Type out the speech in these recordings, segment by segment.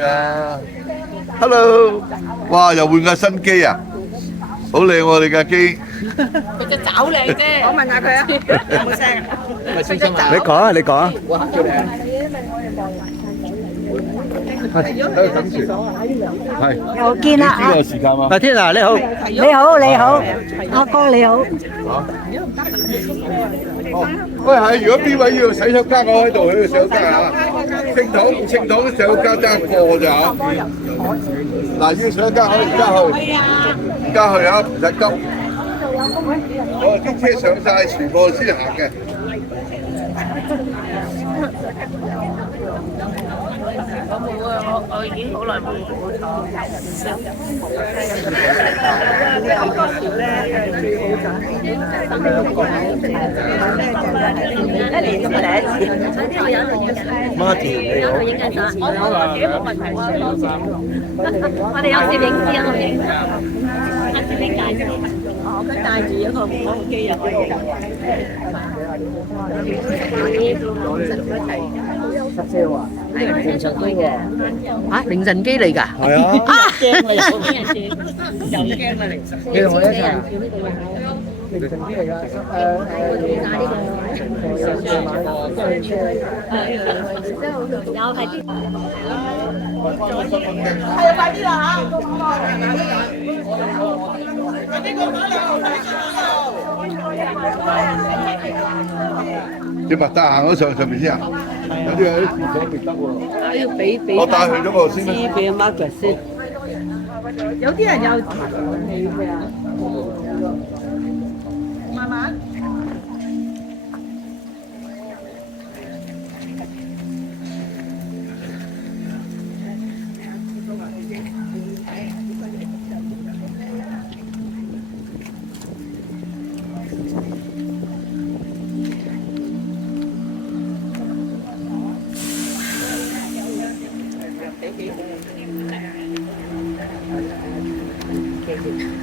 啊，Hello，哇，又換架新機啊，好靚喎你架機。佢隻爪靚啫。我問下佢啊，有冇聲啊？你講啊，你講啊。喺度等住。係。又見啦啊！呢個時間嘛。阿天啊，你好。你好，你好，阿哥你好。喂，係，如果邊位要洗手間，我喺度喺度洗手間啊。清統洗手間爭貨咋？嗱，要洗手間可以而家去啊，唔使急。我啲車上晒，全部先行嘅。我冇啊，我已經好耐冇坐。好多時咧，最好就係一年都嚟一次。媽田你好。影緊相，我自己冇問題。我哋有攝影師喺度影，攝影介紹。我跟帶住一個機入去。係凌晨機嘅，嚇凌晨機嚟㗎。係啊。驚啊！又驚啊！凌晨。你同我一齊啊？凌晨機嚟㗎。有係啲。係啊，快啲啦嚇！點啊？得行咗上面先啊？有啲廁所未得喎。要俾我帶去咗嗰度先啦。知俾阿 Margaret 先。有啲人有慢慢。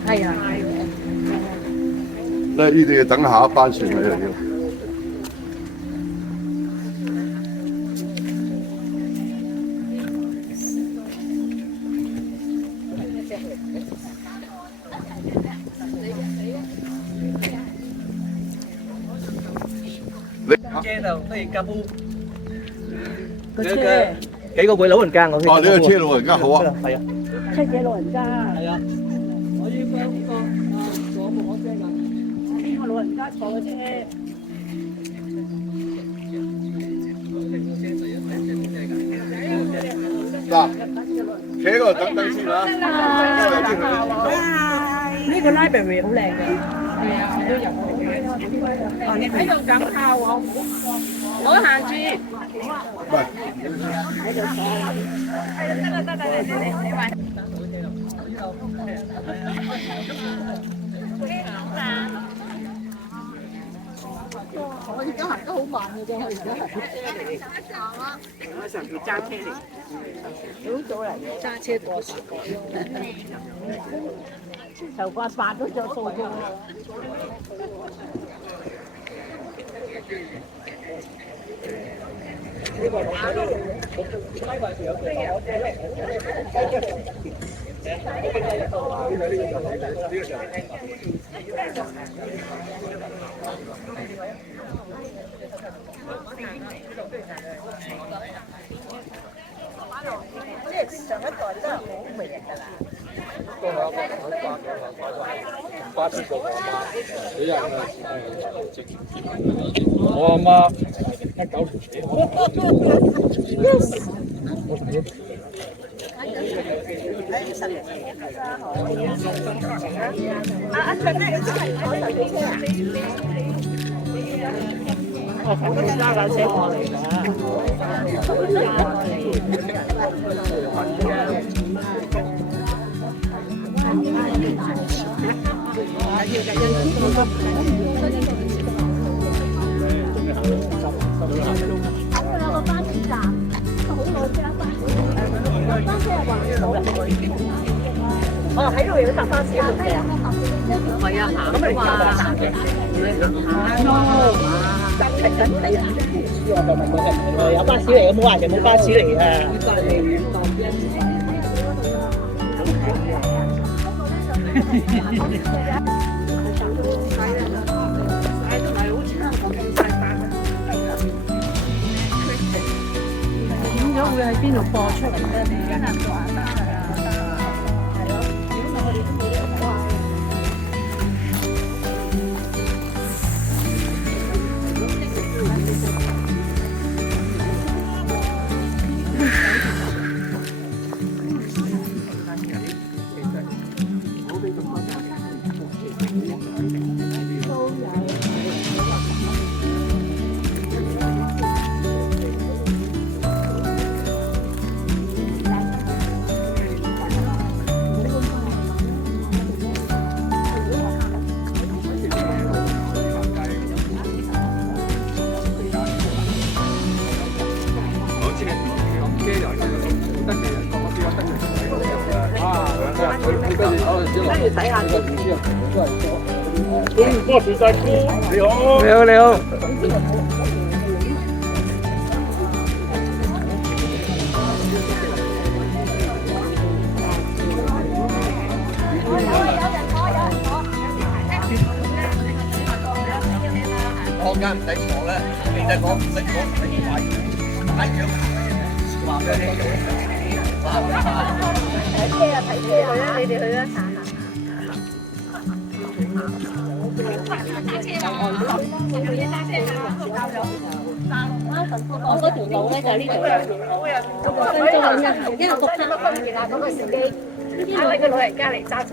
係啊，呢啲要等下一班船嚟要。車就不如夾鋪。個車幾個位老人家我。哦，呢個車老人家好啊。係啊。車仔老人家。係啊。我依個左部我車㗎。呢個老人家坐嘅車。嗱，企喺度等等先啦。呢個 library 好靚嘅。係啊，都入去嘅。哦，你喺度等下我，唔好行住。喂。我而家行得好慢嘅啫，我而家係。我上次揸車嚟，好早嚟嘅，揸車過船。頭髮發都咗數嘅。上一代真係好明㗎啦。我阿媽19年。阿卓咧，你真係我頭先車啊！我都揸架車過嚟㗎。有個巴士站，好耐先得翻。巴士係話到啦。哦，喺度要搭巴士去嘅。係啊，行咁嘛，真係真係啊！有巴士嚟嘅，冇話人冇巴士嚟啊！點咗會喺邊度播出嚟咧？你好，你好。我間唔使坐咧，其實我唔識講唔識話，睇樣話俾你聽。睇車啊，睇車去啦，你哋去啦。我嗰條路咧就呢度，6分鐘因為6分鐘分別啊，嗰個司機嗌你個老人家嚟揸車。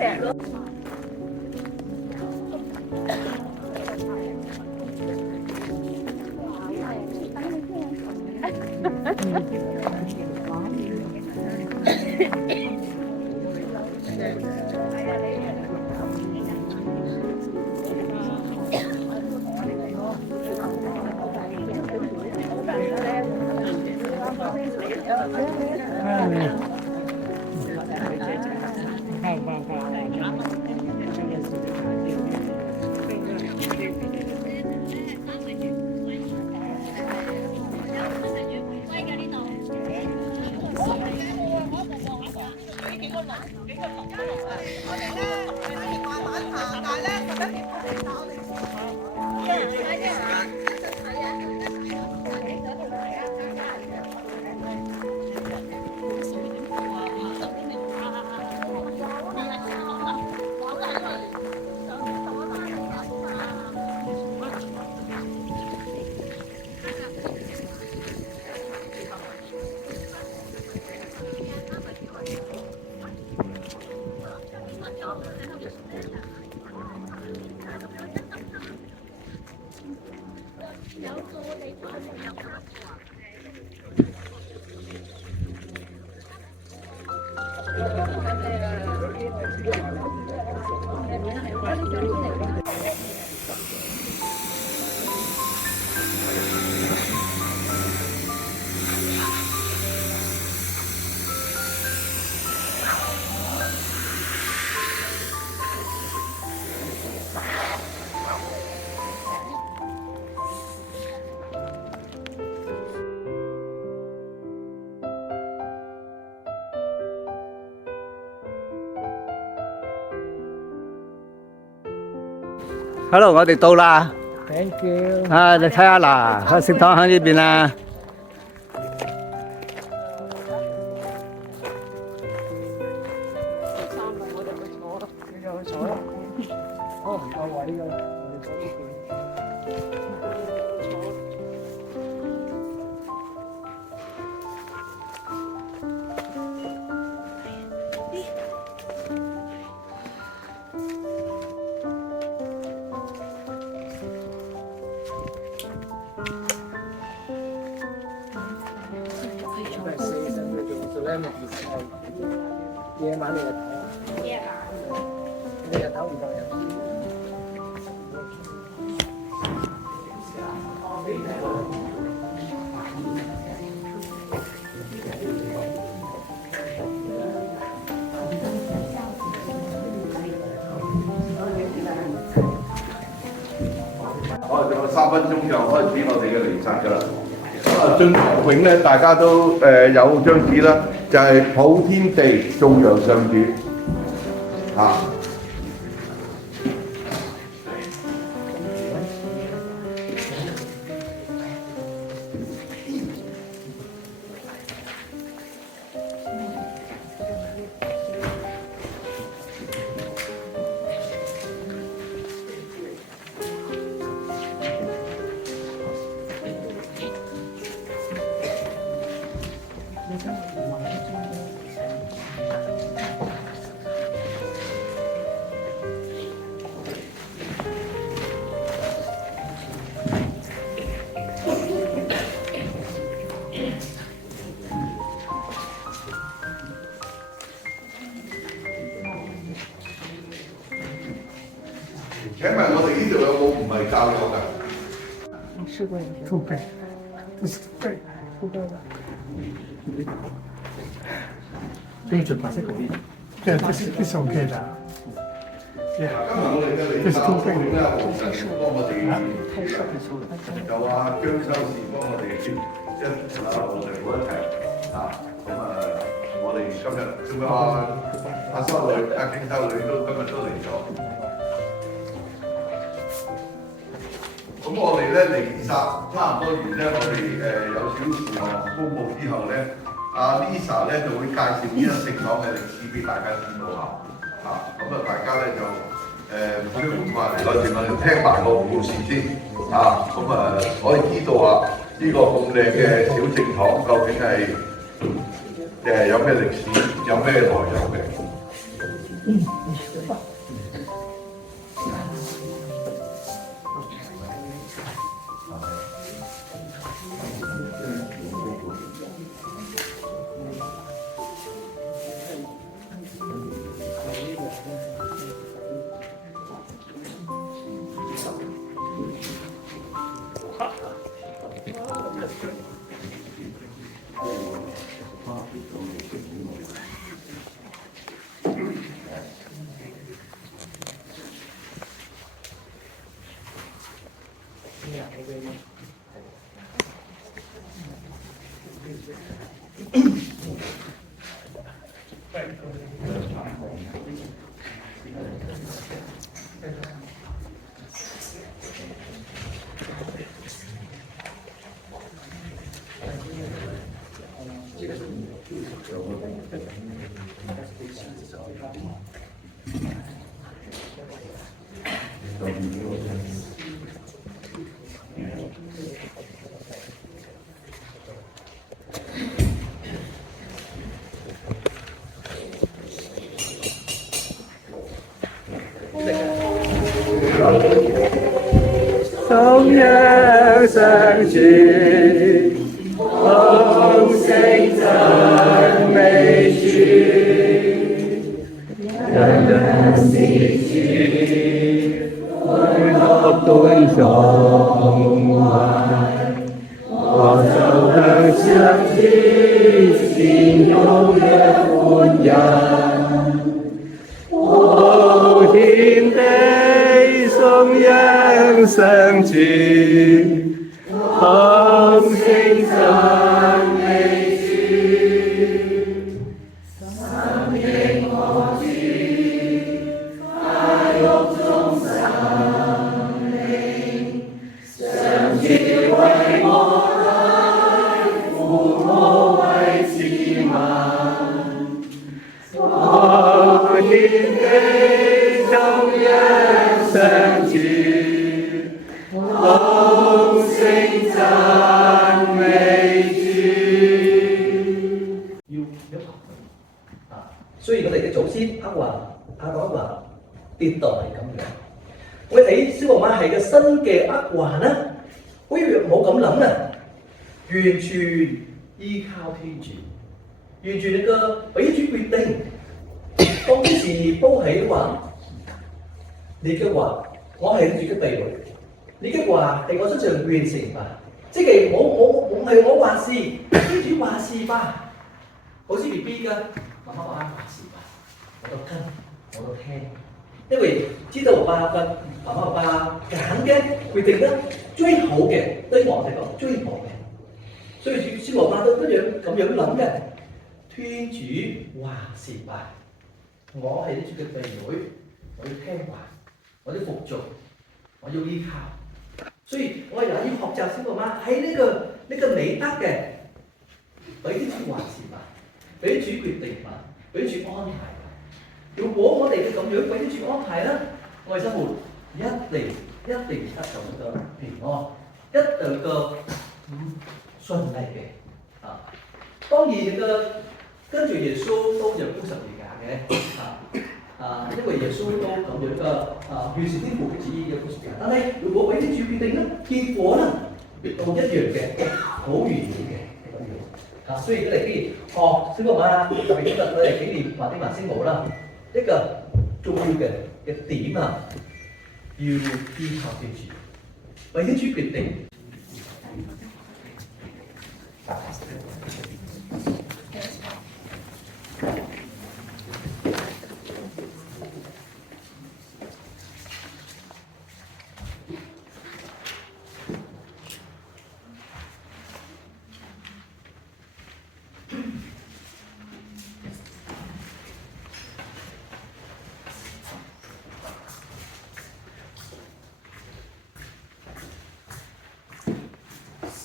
Hello， 我哋到啦。Thank you。啊，你睇下嗱，個食堂喺呢邊啊。哦，唔夠位㗎，我哋坐呢邊。夜晚你就睇，夜晚你日頭唔夠人。仲有3分鐘就開始我哋嘅彌撒㗎啦。咁啊，進堂詠咧，大家都有張紙啦，就係、普天地頌揚上主嚇。請問我哋呢度有冇唔係教友㗎？试过一次。储备，不是对，储备的。標準白色嗰啲。對，這是 OK 的。今日我哋嘅彌撒會咧，黃神幫我哋有啊張修士幫我哋我哋一齊啊，咁啊，我哋今日仲有阿修女、阿景修女都今日都嚟咗。咁我哋咧彌撒差唔多完咧，我哋有少少公佈之後咧，阿 Lisa 咧就會介紹呢個聖堂嘅歷史俾大家知道下，咁啊大家咧就唔需要換翻嚟，我哋聽埋個故事先，咁啊可以知道下呢個咁靚嘅小聖堂究竟係有咩歷史，有咩來由嘅。頌揚上主，奉聖讚美主，人人是主，歡樂端莊懷，我就向上主善用嘅歡欣，普天地頌揚上主，奉聖讚美主，神應我主，快樂中生命，上主為我來，父我為子民，普天地頌揚上主。奉聖讚美主。雖然我哋嘅祖先亞當跌墮係咁樣，我哋睇小羅馬係個新嘅厄華呢，好似冇咁諗啊，完全依靠天主，完全你個俾主決定。當啲事都係話，你嘅話，我係你嘅婢女。你嘅話係我身上完成吧，即係我唔係我話事，天主話事吧。好似 BB 㗎，媽媽話事吧，我都跟，我都聽，因為知道爸爸爸爸爸揀嘅決定得最好嘅，對我嚟講最好嘅。所以孫爸爸都咁樣諗嘅。天主話是吧？我係呢主嘅弟女，我要聽話，我要服從，我要依靠。所以我又要學習孫爸爸喺呢個美德嘅，俾天主話是吧？俾主決定吧，俾主安排吧。如果我哋咁樣俾天主安排啦，我哋生活一定得到個平安，一定個順利嘅啊。當然跟住耶穌都有高十字架嘅因為耶穌都咁樣嘅完成天父嘅旨意嘅高十字架。但係如果俾天主決定咧，結果咧都一樣嘅，好完美嘅咁樣。所以佢哋既然學孫爸爸，特別今日我哋紀念華丁華聖母啦，一個重要嘅點要依靠天主，為天主決定。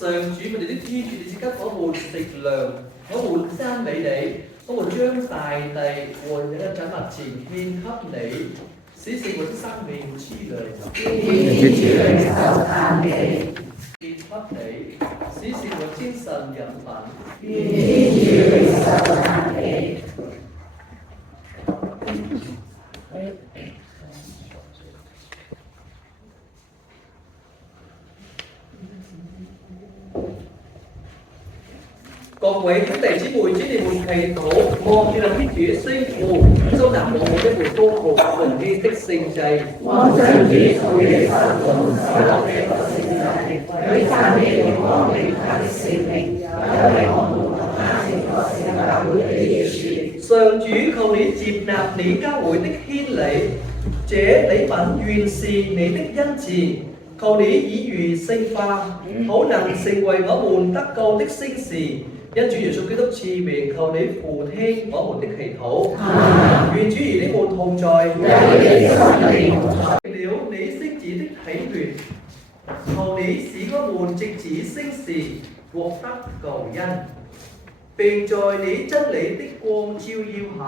上主，我哋啲天主，你賜給我們食糧，我們讚美你，我們將大地和你嘅祭物呈獻給你，使聖活的生命之糧獻給你，使聖活精神飲品。各位兄弟姊妹，請你們祈禱，望見天主聖父收納我們一門高豪榮獻的聖祭。我將主從你手中收落這個聖祭，舉讚美榮光榮他的聖名，因為我們同他聖個聖教會的耶穌。上主，求你接納你教會的獻禮，這禮品原是你的恩賜，求你以如聖化，好能成為我們得救的聖事。因主耶穌基督賜名，求你俯聽我們的祈禱。願主與你們同在。了你聖子的體血，求你使我們藉此聖事獲得救恩，並在你真理的光照耀下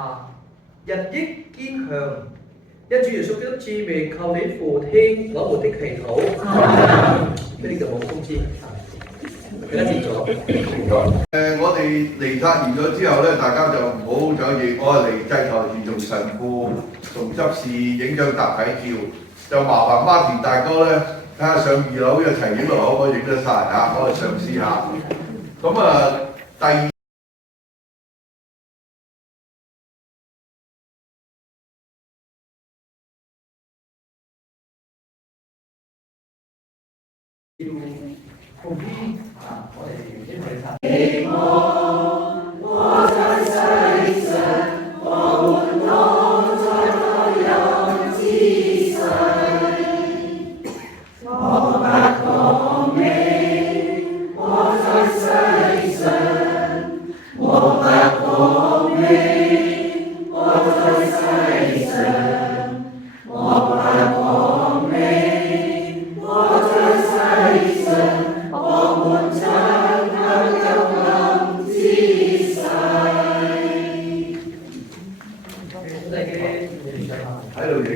日益堅強。因主耶穌基督賜名，求你俯聽我們的祈禱。呢啲就冇通知。我哋彌撒完咗之後咧，大家就唔好再熱，我係嚟祭台前同神父同執事影張集體照，就麻煩Martin大哥咧，睇下上2樓一齊影落可唔可以影得晒啊？我哋嘗試下。咁第二。我在世上，我們都在各樣之世，我不講名，我在世上，我不講名，我在世上，我不講名，我在世上。我們將向有能之世。喺度影。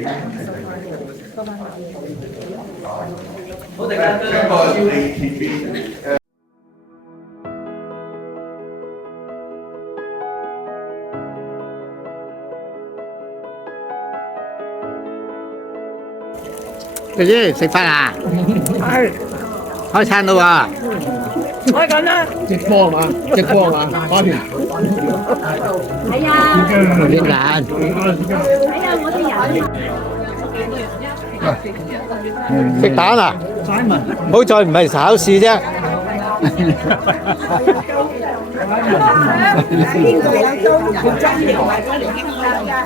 我哋間經過你前邊姐姐食飯啊？係。開餐啦喎！開緊啦！直播嘛，直播嘛，馬田。係啊！啲人。係啊！我啲人。食蛋啊！好在唔係考試啫。邊個有租人？真係話咗嚟經濟㗎嚇！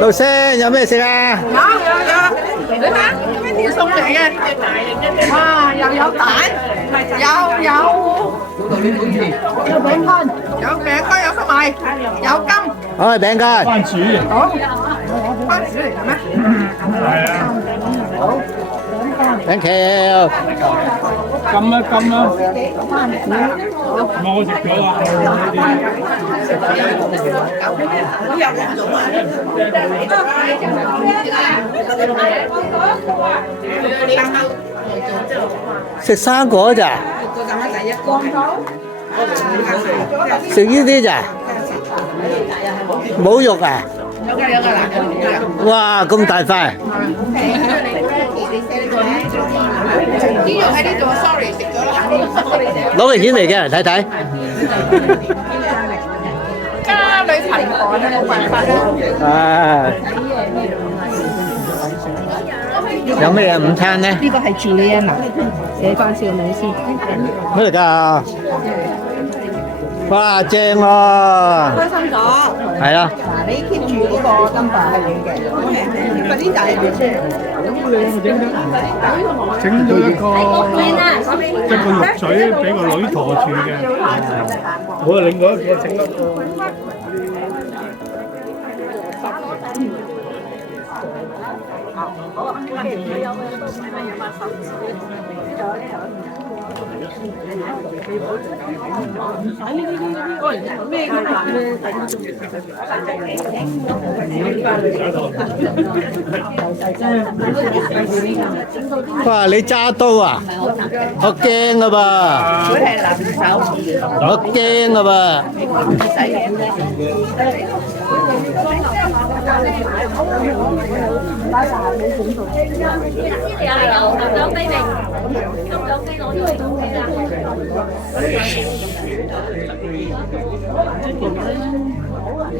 老師有咩食啊？有，你睇咩點送嚟嘅？哇，又有蛋，有餅乾，有粟米，有金。好，餅乾。好，番薯嚟嘅咩？Thank you。金啦，我食咗啦。食生果咋？食呢啲咋？冇肉啊？有㗎嗱。哇，咁大塊！啲肉喺呢度 ，sorry， 食咗啦。攞嚟顯嚟嘅，睇睇。家裏貧寒啊，冇辦法啦。啊！有咩嘢午餐呢？呢個係 Juliana， 寫翻少女先。咩嚟㗎？哇，正喎！開心咗。係咯。嗱，你 keep 住嗰個 number 係你嘅。嗰啲就係你先。整咗一個肉嘴俾個女陀住嘅，我另外一個整一個。哇！你揸刀啊？我驚啊噃！我驚啊噃！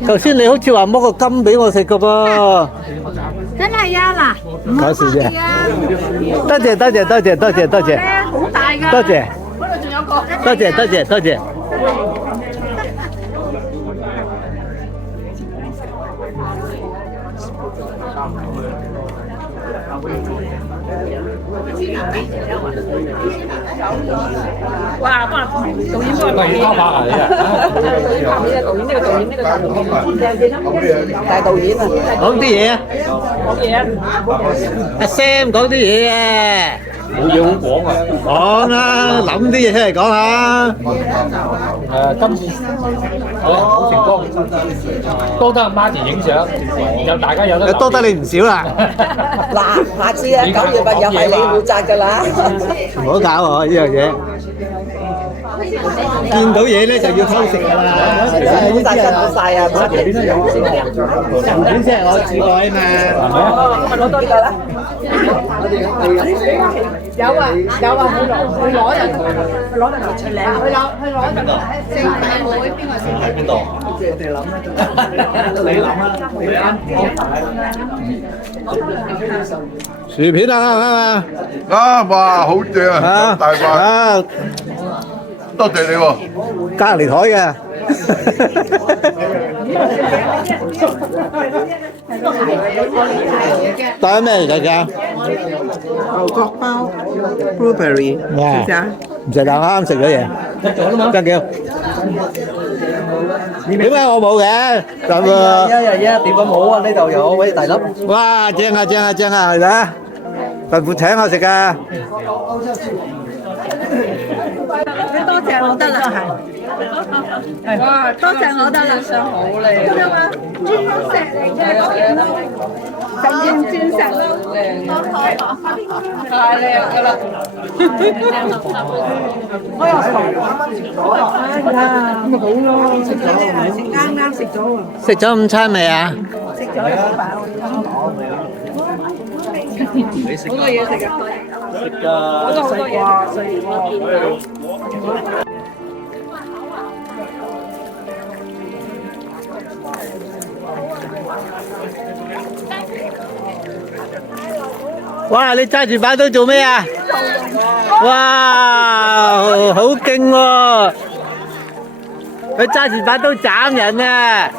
頭先你好似話剝個金俾我食㗎噃。真係啊嗱，唔講笑啫。多謝。好大㗎。多謝。嗰度仲有個。多謝。哇！幫導演幫佢拍嘢。大導演啊！講啲嘢啊！阿 Sam 講啲嘢啊！冇嘢好講啊！講啦，諗啲嘢出嚟講下。今次好成功，多得阿媽哋影相，有大家有得多得你唔少啦。嗱，下次啊，9月8日又係你負責㗎啦。唔好搞我呢樣嘢。見到嘢咧就要偷食㗎啦。負責真好晒啊！條片先係我自愛啊嘛。咪攞多啲㗎啦。有啊，佢攞人出嚟，佢攞人聖體會邊個聖體？喺邊度？我哋諗啦，你諗啦，薯片啊啱啊！啊，哇，好正啊，大塊，多謝你喎。隔離台嘅。帶咩嚟㗎？牛角包 blueberry，哇！唔食但啱食咗嘢，真叫。點解我冇嘅？咁啊！點解冇啊？呢度有位大粒。哇！正啊，係咪？神父請我食㗎。多謝我得啦，係。哇！多謝我得啦，相好靚。咁樣啊，鑽石嚟嘅，實驗鑽石咯。太靚㗎啦！我又食咗啊！咁咪好咯，啱食咗喎。食咗午餐未啊？食咗好飽。好多嘢食啊！食㗎，西瓜。哇！你揸住把刀做咩啊？哇！好勁喎！佢揸住把刀斬人啊！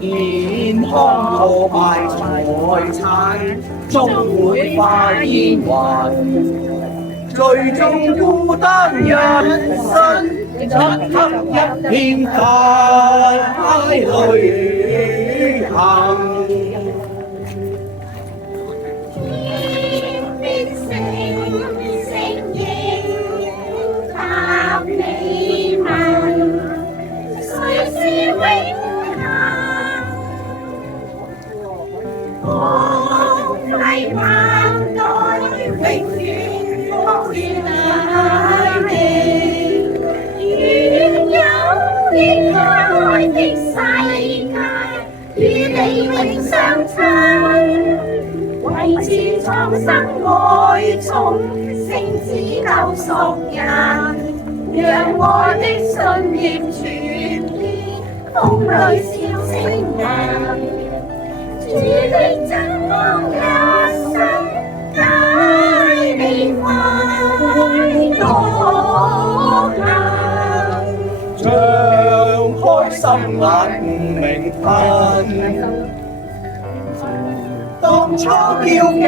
健康破壞財產，終會化煙雲。最終孤單一身，漆黑一片帶淚行。天邊星影答你問，誰是永恆？光輝萬代，永遠光於大地。願有熱愛的世界，與你永相親。為此蒼生愛寵，聖子救贖人，讓我的信念傳遍風裏小星人。主的真光一生帶你快樂行，張開心眼明燈，當初驕矜